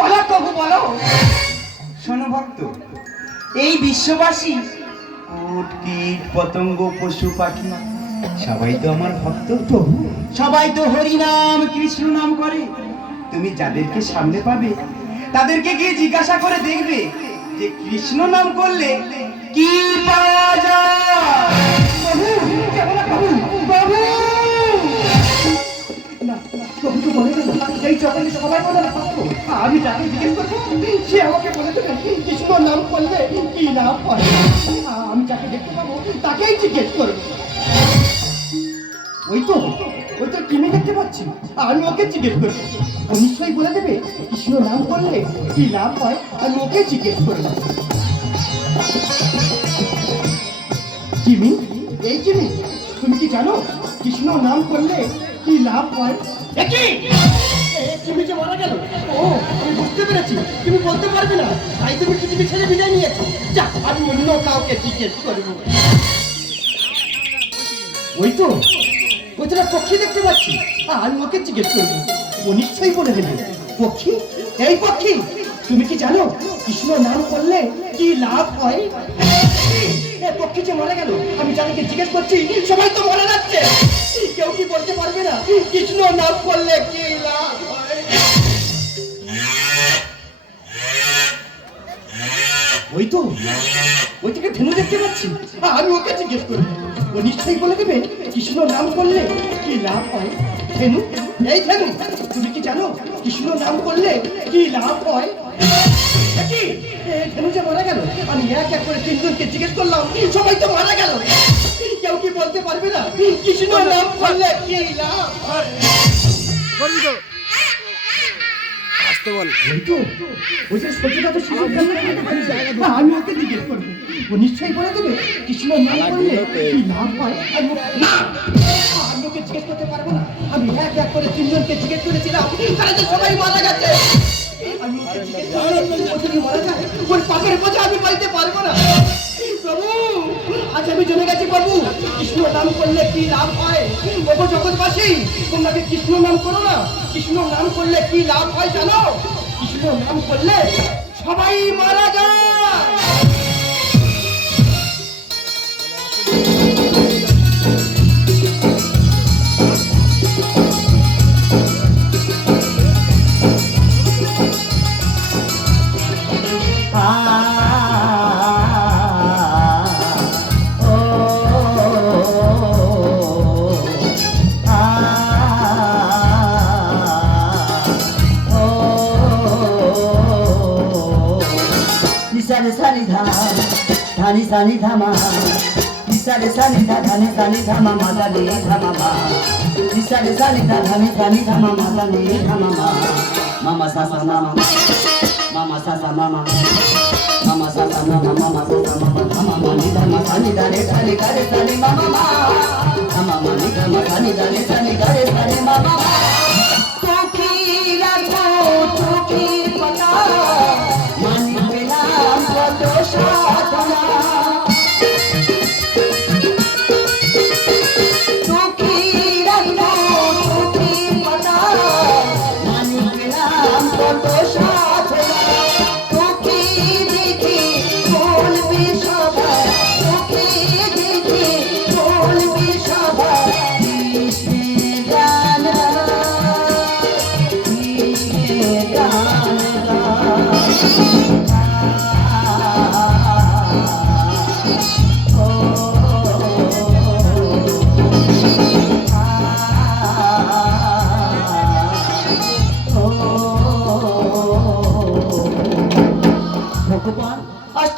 বলো প্রভু বলো। শোনো ভক্ত, এই বিশ্ববাসী উট কীট পতঙ্গ পশু পাখি সবাই তো আমার ভক্ত। প্রভু সবাই তো হরি নাম কৃষ্ণ নাম করে। তুমি যাদেরকে সামনে পাবে তাদেরকে গিয়ে জিজ্ঞাসা করে দেখবে যে কৃষ্ণ নাম করলে কি পাওয়া যায়। প্রভু কেমন প্রভু প্রভু না প্রভু তো বলে এই জগতে সবাই বলে না ভক্ত। আমি যাকে জিজ্ঞেস করবো সে আমাকে বলে দেবে কৃষ্ণ নাম করলে কি নাম হয়। আমি যাকে দেখতে পাবো তাকেই জিজ্ঞেস করবো। ওই তো টিমে দেখতে পাচ্ছি, আমি ওকে জিজ্ঞেস করবো। ও নিশ্চয়ই বলে দেবে কৃষ্ণ নাম করলে কি লাভ হয়, আমি ওকে জিজ্ঞেস করবো। জিমি, এই জিমি, তুমি কি জানো কৃষ্ণ নাম করলে কি লাভ হয়? তুমি যে মারা গেল। ও আমি বুঝতে পেরেছি, তুমি বলতে পারবে না, তাই তুমি পৃথিবী ছেড়ে বিদায় নিয়েছো। যা, আমি অন্য কাউকে জিজ্ঞেস করবো। ওই তো পক্ষী দেখতে পাচ্ছি, আমি ওকে জিজ্ঞেস করবো। ও নিশ্চয়ই বলে দেবে। পক্ষী, এই পক্ষী, তুমি কি জানো কৃষ্ণ নাম করলে কি লাভ হয়? পক্ষী যে মারা গেল, আমি যাদেরকে জিজ্ঞেস করছি সবাই তো মারা যাচ্ছে। কেউ কি বলতে পারবে না কৃষ্ণ নাম করলে কি লাভ হয়? ওই থেকে ধেনু দেখতে পাচ্ছি, আমি ওকে জিজ্ঞেস করি। ও নিশ্চয়ই বলে দেবে কৃষ্ণ নাম করলে কি লাভ হয়। ধেনু, এই ধেনু, তুমি কি জানো কৃষ্ণ নাম করলে কি লাভ হয়? ধেনু যে মারা গেল, আমি এক এক করে তিনজনকে জিজ্ঞেস করলাম, সবাই তো মারা গেল। কেউ কি বলতে পারবে না কৃষ্ণ নাম করলে কি লাভ হয়? আমি ওকে জিজ্ঞেস করবো। ও নিশ্চয়ই বলে দেবে কৃষ্ণ নাম করলে কি লাভ হয়। আমি ওকে জিজ্ঞেস করতে পারবো না। আমি এক এক করে তিনজনকে জিজ্ঞেস করেছিলাম, তারা তো সবাই মারা গেছে। আমি ওকে জিজ্ঞেস করলে মারা যায়, ওর পাপের বোঝা আমি পাইতে পারবো না। প্রভু, আজ আমি জেনে গেছি প্রভু কৃষ্ণ নাম করলে কি লাভ হয়। ওগো জগৎবাসী, তোমরা কি কৃষ্ণ নাম করো না? কৃষ্ণ নাম করলে কি লাভ হয় জানো? কৃষ্ণ নাম করলে সবাই মারা যায়। Dhani sani dhama, nisare sani dha dhani sani dhama mata ni dhama ma, nisare sani dha dhani sani dhama mata ni dhama ma, mama sasa mama, mama sasa mama, mama sasa mama, mama sasa mama, mama mani dhama sani dhani sani kare sani mama ma, mama mani dhama sani dhani sani kare sani mama ma, toki rato toki pata, mani pelam padosha.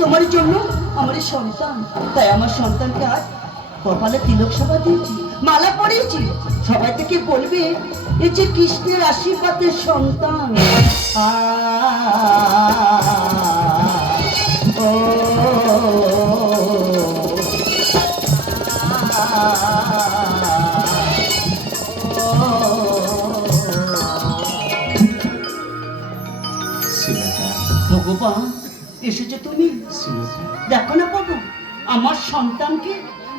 তোমার জন্য আমার সন্তান, তাই আমার সন্তানকে আজ কপালে তিলক সভা দিয়েছি, মালা পরিয়েছি। সবাই থেকে বলবে এই যে কৃষ্ণের আশীর্বাদের সন্তান। ভগবান, এসেছো তুমি। দেখো না বাবু, আমার সন্তানকে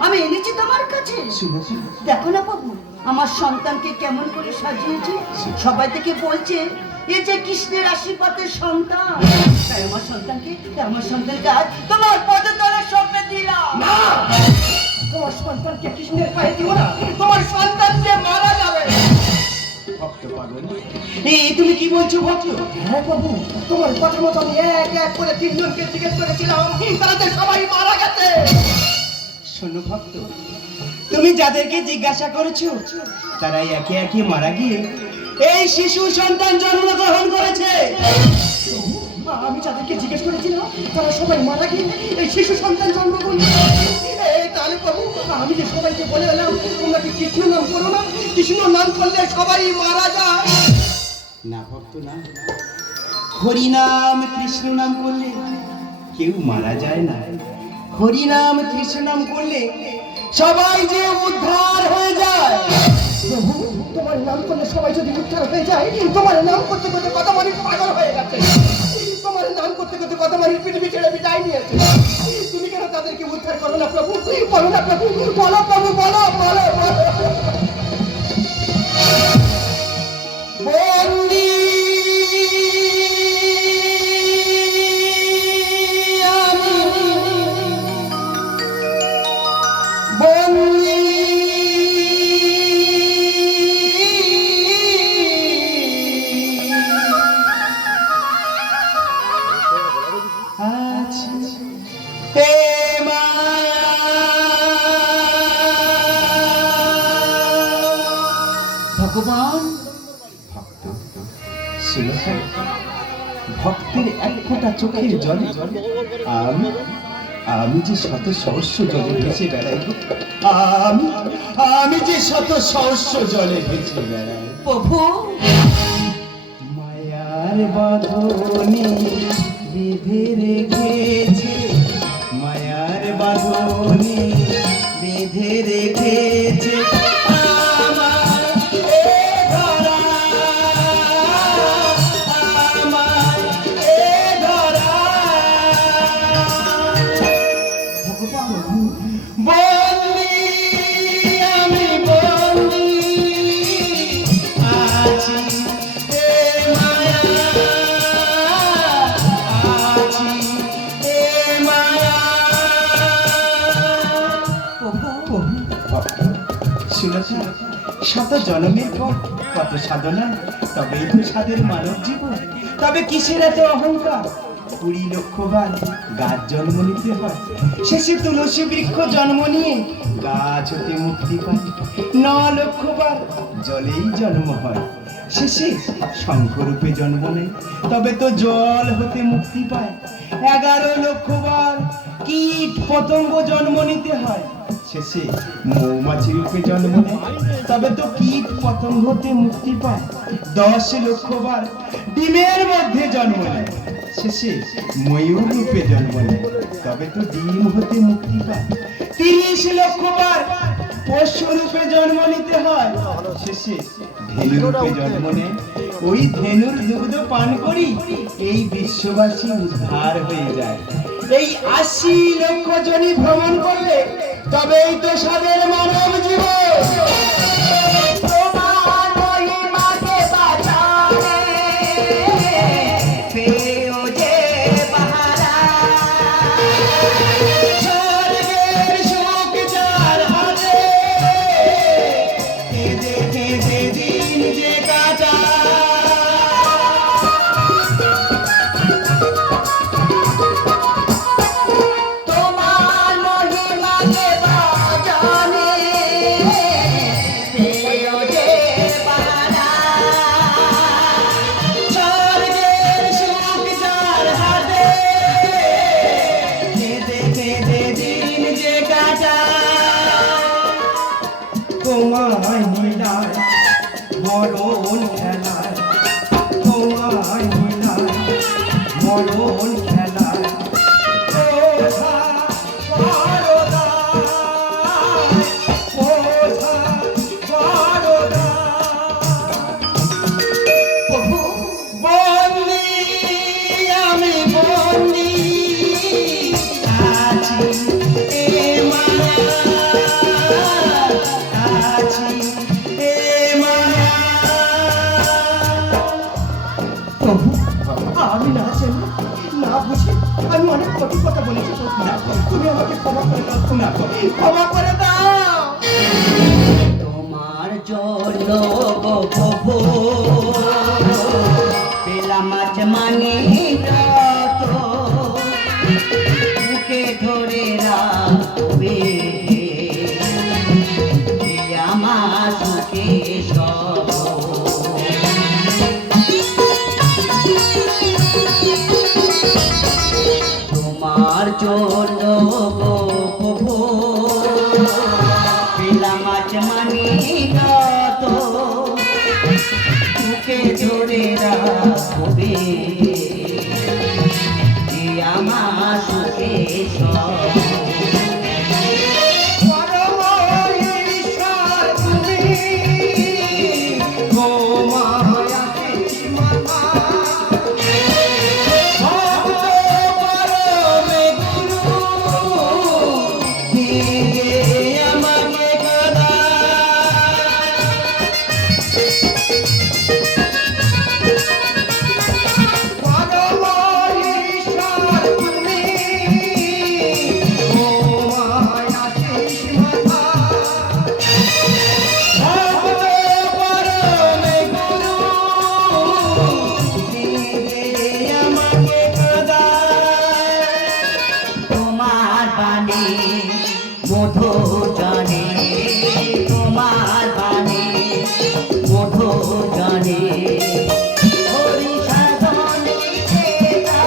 আমি এনেছি তোমার কাছে। দেখো না বাবু, আমার সন্তানকে কেমন করে সাজিয়েছে। সবাই থেকে বলছে এ যে কৃষ্ণের আশীর্বাদের সন্তান, তাই আমার সন্তানকে আজ তোমার পদতলে সঁপে দিলাম। না, তোমার সন্তানকে কৃষ্ণের পায়ে দিও না, তোমার সন্তানকে মারা যাবে। ভক্ত পাগল, তুমি কি বলছো ভক্ত? হ্যাঁ বাবু, তোমার কথা মতো আমি এক এক করে তিনজনকে জিজ্ঞেস করেছিলাম, তাদের সবাই মারা গেছে। শোনো ভক্ত, তুমি যাদেরকে জিজ্ঞাসা করেছো তারাই একে একে মারা গিয়ে এই শিশু সন্তান জন্মগ্রহণ করেছে। আমি যাদেরকে জিজ্ঞেস করেছিলাম তারা সবাই মারা গিয়ে এই শিশু সন্তান জন্মগ্রহণ করেছে। তাহলে বাবু, আমি যে সবাইকে বলে এলাম তোমরা কি কৃষ্ণ নাম করো না, কৃষ্ণ নাম করলে সবাই মারা যায়। না ভক্ত না, হরিনাম কৃষ্ণ নাম করলে কেউ মারা যায় না। হরিনাম কৃষ্ণ নাম করলে সবাই যে উদ্ধার হয়ে যায়। প্রভু, তোমার নাম করলে সবাই যদি উদ্ধার হয়ে যায়, তোমার নাম করতে করতে কত মানুষ পাগল হয়ে গেছে, তোমার নাম করতে করতে কত মানুষ পৃথিবী ছেড়ে বিদায় নিয়েছে। তুমি কেন তাদেরকে উদ্ধার করো না প্রভু? বলো না প্রভু, বলো প্রভু, বলো বলো বলো। বন্দী ভগবান, ভক্তের এক ফোঁটা চোখের জলে আমি আমি যে শত সহস্র জলে ভেসে বেড়াই। আমি আমি যে শত সহস্র জলে ভেসে বেড়াই। প্রভু, মায়ার বাঁধনে বেঁধে রেখেছে, মায়ার বাঁধনে বেঁধে রেখেছে শত জন্মের পর কত সাধনা, তবেই তো সাধের মানব জীবন। তবে কিসের এত অহংকার? 20 লক্ষ বার গাছ জন্ম নিতে হয়, শেষে তুলসী বৃক্ষ জন্ম নিয়ে গাছ হতে মুক্তি পায়। 9 লক্ষ বার জলেই জন্ম হয়, শেষে শঙ্খরূপে জন্ম নেয়, তবে তো জল হতে মুক্তি পায়। 11 লক্ষ বার কীট পতঙ্গ জন্ম নিতে হয়, শেষে মৌমাছি রূপে জন্ম নেয়, তবে তো কীট পতঙ্গ হতে মুক্তি পায়। 10 লক্ষ বার ডিমের মধ্যে জন্ম নেয়, শেষে ময়ূর রূপে জন্ম নেয়, তবে তো ডিম হতে মুক্তি পায়। 30 লক্ষ বার পশু রূপে জন্ম নিতে হয়, শেষে ধেনু রূপে জন্ম নেয়। ওই ধেনুর দুগ্ধ পান করি এই বিশ্ববাসী উদ্ধার হয়ে যায়। এই 80 লক্ষ জনি ভ্রমণ করলে তবেই তো সাদের মানব জীবন। তোমার মহিমাকে বাঁচানে পেও যে বাহারা, স্বর্গের সুখ যার হাতে, কেঁদে কেঁদে দিন যে কাটায়। তোমার মহিমাকে বাঁচানে পেও যে বাহারা, স্বর্গের সুখ যার হাতে, কেঁদে কেঁদে দিন যে কাটায়। তোমায় মিলায় মরণ খেলায়, তোমায় মিলায় মরণ খেলায়। ওঝা বড়দায়, ওঝা বড়দায়। প্রভু, বন্দী আমি বন্দী আছি এ মায়া, আছি এ মায়া। প্রভু, আমি না জেনে না বুঝে আমি অনেক কঠিন কথা বলেছি প্রভু। তুমি আমাকে ক্ষমা করে দাও, ক্ষমা করে দাও। তোমার জন্য গো প্রভু পেলাম আজ মানে তো বুকে ধরে রাখবে আমার সুখে সব। তোমার জন্য গো প্রভু পেলাম আজ মানে তো বুকে ধরে রাখবে আমার সুখে সব। পরম ঈশ্বর তুমি, গো মায়াতে মাতা। ভক্ত পরমে গুরু, দিয়ে আমাকে খোদা। পরম ঈশ্বর তুমি, গো মায়াতে মাতা। ভক্ত পরমে গুরু, দিয়ে আমাকে খোদা। তোমার বাণী মধু জানে, তোমার বাণী মধু জানে হরি সাধন লিখে যা,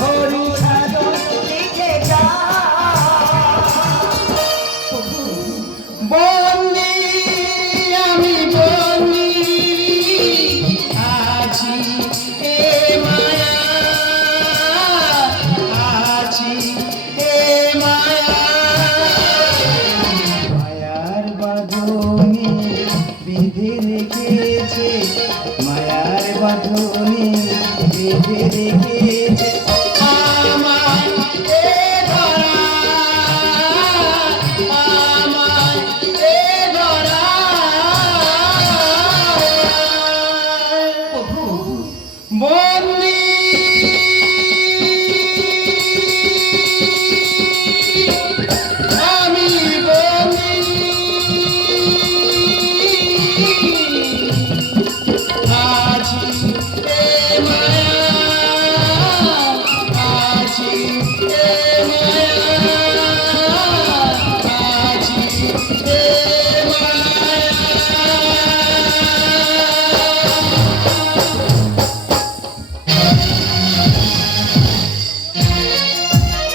হরি সাধন লিখে যা। বন্দি আমি বন্দি আছি এ মায়া, আছি এ মায়া। মায়ার বাঁধনে বেঁধে রেখেছে, মায়ার বাঁধনে বেঁধে রেখেছে আমায় এ ধরা, আমায় এ ধরা। বন্দি আমি বন্দি আছি এ মায়া, আছি এ মায়া, আছি এ মায়া।